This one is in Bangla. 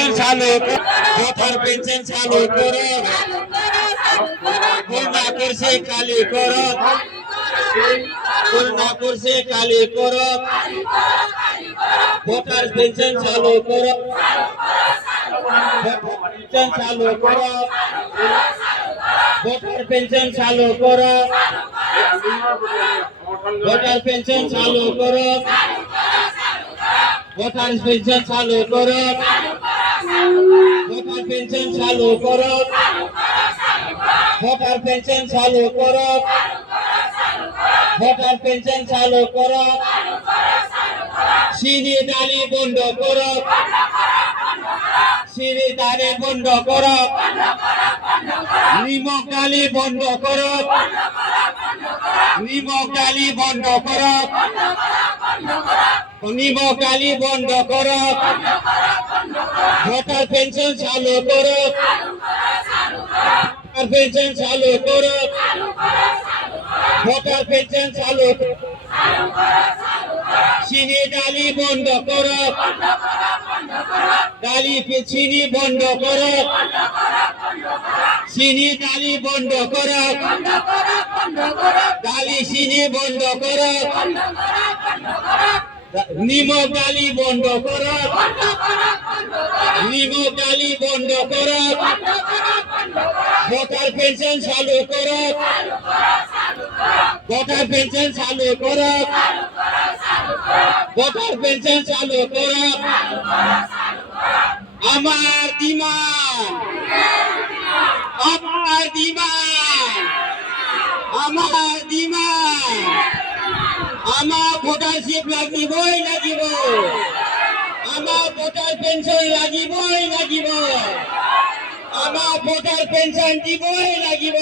পেনশন চালু ভোটার পেনশন চালু করো করোনা করছে কালি করো করোনা করছে কালি করো ভোটার পেনশন চালু করো পেনশন চালু করো ভোটার পেনশন চালু করো ভোটার পেনশন চালু করো ভোটার পেনশন চালু করো ভোটার পেনশন চালু করো ভোটার পেনশন চালু করো ভোটার পেনশন চালু করো চিনি ডালি বন্ধ করো চিনি ডালি বন্ধ করো নিমক ডালি বন্ধ করো নিমক ডালি বন্ধ করো নিমক ডালি বন্ধ করো ভোটার পেনশন চালু করো ভোটার পেনশন চালু করো ভোটার পেনশন চালু চিনি ডালি বন্ধ করো ডালি চিনি বন্ধ করো চিনি ডালি বন্ধ করো ডালি চিনি বন্ধ করো নিমক ডালি বন্ধ করো নিমক ডালি বন্ধ করো ভোটার পেনশন চালু করো ভোটার পেনশন চালু করো ভোটার পেনশন চালু করো আমার ডিমান্ড আমার ডিমান্ড আমার ডিমান্ড আমার ভোটারশিপ লাগিবই লাগিব আমার ভোটার পেনশন লাগিবই লাগিব আমার ভোটার পেনশন দিবই লাগিব।